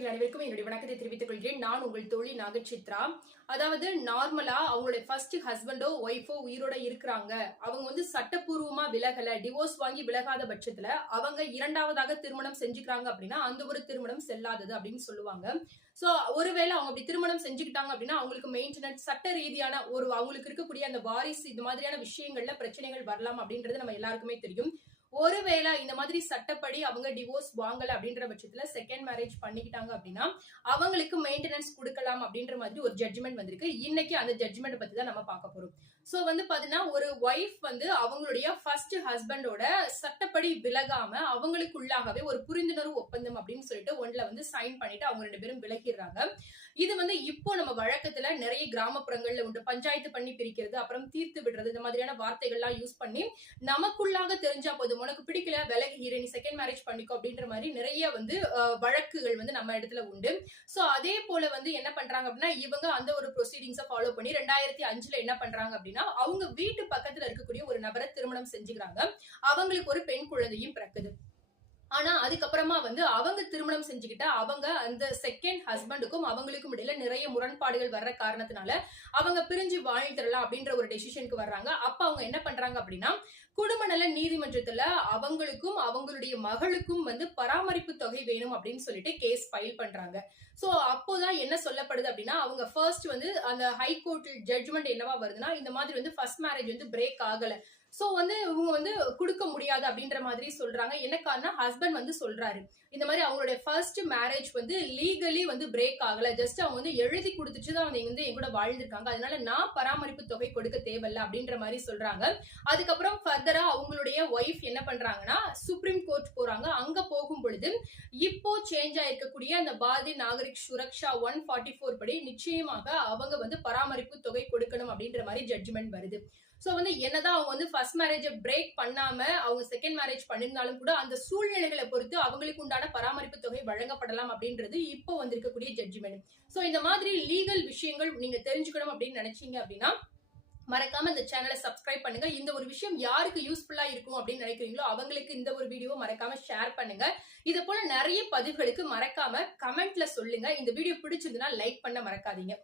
உறவுகள் அனைவருக்கும் என்னுடைய வணக்கத்தை தெரிவித்துக் கொள்கிறேன். நான் உங்கள் தோழி நாகசித்ரா. அதாவது நார்மலா அவங்களுடைய ஃபர்ஸ்ட் ஹஸ்பண்டோ ஒய்ஃபோ உயிரோட இருக்கிறாங்க, அவங்க வந்து சட்டப்பூர்வமா விலகல, டிவோர்ஸ் வாங்கி விலகாத பட்சத்துல அவங்க இரண்டாவதாக திருமணம் செஞ்சுக்கிறாங்க அப்படின்னா அந்த ஒரு திருமணம் செல்லாதது அப்படின்னு சொல்லுவாங்க. சோ ஒருவேளை அவங்க அப்படி திருமணம் செஞ்சுக்கிட்டாங்க அப்படின்னா அவங்களுக்கு மெயின்டெனன்ஸ் சட்ட ரீதியான ஒரு அவங்களுக்கு இருக்கக்கூடிய அந்த வாரிசு இது மாதிரியான விஷயங்கள்ல பிரச்சனைகள் வரலாம் அப்படின்றது நம்ம எல்லாருக்குமே தெரியும். ஒருவேளை இந்த மாதிரி சட்டப்படி அவங்க டிவோர்ஸ் வாங்கல அப்படின்ற பட்சத்துல செகண்ட் மேரேஜ் பண்ணிக்கிட்டாங்க அப்படின்னா அவங்களுக்கு மெயின்டெனன்ஸ் கொடுக்கலாம் அப்படின்ற மாதிரி ஒரு ஜட்ஜ்மெண்ட் வந்திருக்கு. இன்னைக்கு அந்த ஜட்ஜ்மெண்ட் பத்தி தான் நம்ம பார்க்க போறோம். சோ வந்து பாத்தீங்கன்னா ஒரு ஒய்ஃப் வந்து அவங்களுடைய ஃபர்ஸ்ட் ஹஸ்பண்டோட சட்டப்படி விலகாம அவங்களுக்குள்ளாகவே ஒரு புரிந்துணர்வு ஒப்பந்தம் அப்படின்னு சொல்லிட்டு ஒன்ல வந்து சைன் பண்ணிட்டு அவங்க ரெண்டு பேரும் விலகிடுறாங்க. இது வந்து இப்போ நம்ம வழக்கத்துல நிறைய கிராமப்புறங்கள்ல உண்டு. பஞ்சாயத்து பண்ணி பிரிக்கிறது, அப்புறம் தீர்த்து விடுறது, இந்த மாதிரியான வார்த்தைகள்லாம் யூஸ் பண்ணி நமக்குள்ளாக தெரிஞ்சா போதும், உனக்கு பிடிக்கல விலகி நீ செகண்ட் மேரேஜ் பண்ணிக்கோ அப்படின்ற மாதிரி நிறைய வந்து வழக்குகள் வந்து நம்ம இடத்துல உண்டு. சோ அதே போல வந்து என்ன பண்றாங்க அப்படின்னா இவங்க அந்த ஒரு ப்ரொசீடிங்ஸை ஃபாலோ பண்ணி 2005 என்ன பண்றாங்க அப்படின்னா அவங்க வீட்டு பக்கத்துல இருக்கக்கூடிய ஒரு நபரை திருமணம் செஞ்சுக்கிறாங்க. அவங்களுக்கு ஒரு பெண் குழந்தையும் பிறக்குது. ஆனா அதுக்கப்புறமா வந்து அவங்க திருமணம் செஞ்சுக்கிட்ட அவங்க அந்த செகண்ட் ஹஸ்பண்டுக்கும் அவங்களுக்கும் இடையில நிறைய முரண்பாடுகள் வர்ற காரணத்தினால அவங்க பிரிஞ்சு வாழ்ந்துடலாம் அப்படின்ற ஒரு டெசிஷனுக்கு வர்றாங்க. அப்ப அவங்க என்ன பண்றாங்க அப்படின்னா குடும்ப நல நீதிமன்றத்துல அவங்களுக்கும் அவங்களுடைய மகளுக்கும் வந்து பராமரிப்பு தொகை வேணும் அப்படின்னு சொல்லிட்டு கேஸ் ஃபைல் பண்றாங்க. சோ அப்போதான் என்ன சொல்லப்படுது அப்படின்னா அவங்க ஃபர்ஸ்ட் வந்து அந்த ஹைகோர்ட் ஜட்ஜ்மெண்ட் என்னவா வருதுன்னா இந்த மாதிரி வந்து ஃபர்ஸ்ட் மேரேஜ் வந்து பிரேக் ஆகல, சோ வந்து இவங்க வந்து கொடுக்க முடியாது அப்படின்ற மாதிரி சொல்றாங்க. என்ன காரணம், ஹஸ்பண்ட் வந்து சொல்றாரு இந்த மாதிரி அவங்களுடைய ஃபர்ஸ்ட் மேரேஜ் வந்து லீகலி வந்து பிரேக் ஆகல, ஜஸ்ட் அவங்க வந்து எழுதி கொடுத்துட்டு தான் அவங்க வந்து என் கூட வாழ்ந்திருக்காங்க, அதனால நான் பராமரிப்பு தொகை கொடுக்க தேவையில்ல அப்படின்ற மாதிரி சொல்றாங்க. அதுக்கப்புறம் ஃபர்தரா அவங்களுடைய ஒய்ஃப் என்ன பண்றாங்கன்னா சுப்ரீம் கோர்ட் போறாங்க. அங்க போகும் பொழுது இப்போ சேஞ்ச் ஆயிருக்கக்கூடிய அந்த பாரதிய நாகரிக் சுரக்ஷா 144 படி நிச்சயமாக அவங்க வந்து பராமரிப்பு தொகை கொடுக்கணும் அப்படின்ற மாதிரி ஜட்ஜ்மெண்ட் வருது. சோ வந்து என்னதான் அவங்க வந்து ஃபர்ஸ்ட் மேரேஜ் பிரேக் பண்ணாம அவங்க செகண்ட் மேரேஜ் பண்ணிருந்தாலும் கூட அந்த சூழ்நிலைகளை பொறுத்து அவங்களுக்கு உண்டான பராமரிப்பு தொகை வழங்கப்படலாம் அப்படின்றது இப்போ வந்திருக்கக்கூடிய ஜட்ஜ்மெண்ட். சோ இந்த மாதிரி லீகல் விஷயங்கள் நீங்க தெரிஞ்சுக்கணும் அப்படின்னு நினைச்சீங்க அப்படின்னா மறக்காம இந்த சேனலை சப்ஸ்கிரைப் பண்ணுங்க. இந்த ஒரு விஷயம் யாருக்கு யூஸ்ஃபுல்லா இருக்கும் அப்படின்னு நினைக்கிறீங்களோ அவங்களுக்கு இந்த ஒரு வீடியோ மறக்காம ஷேர் பண்ணுங்க. இது போல நிறைய பதிவுகளுக்கு மறக்காம கமெண்ட்ல சொல்லுங்க. இந்த வீடியோ பிடிச்சிருந்தா லைக் பண்ண மறக்காதீங்க.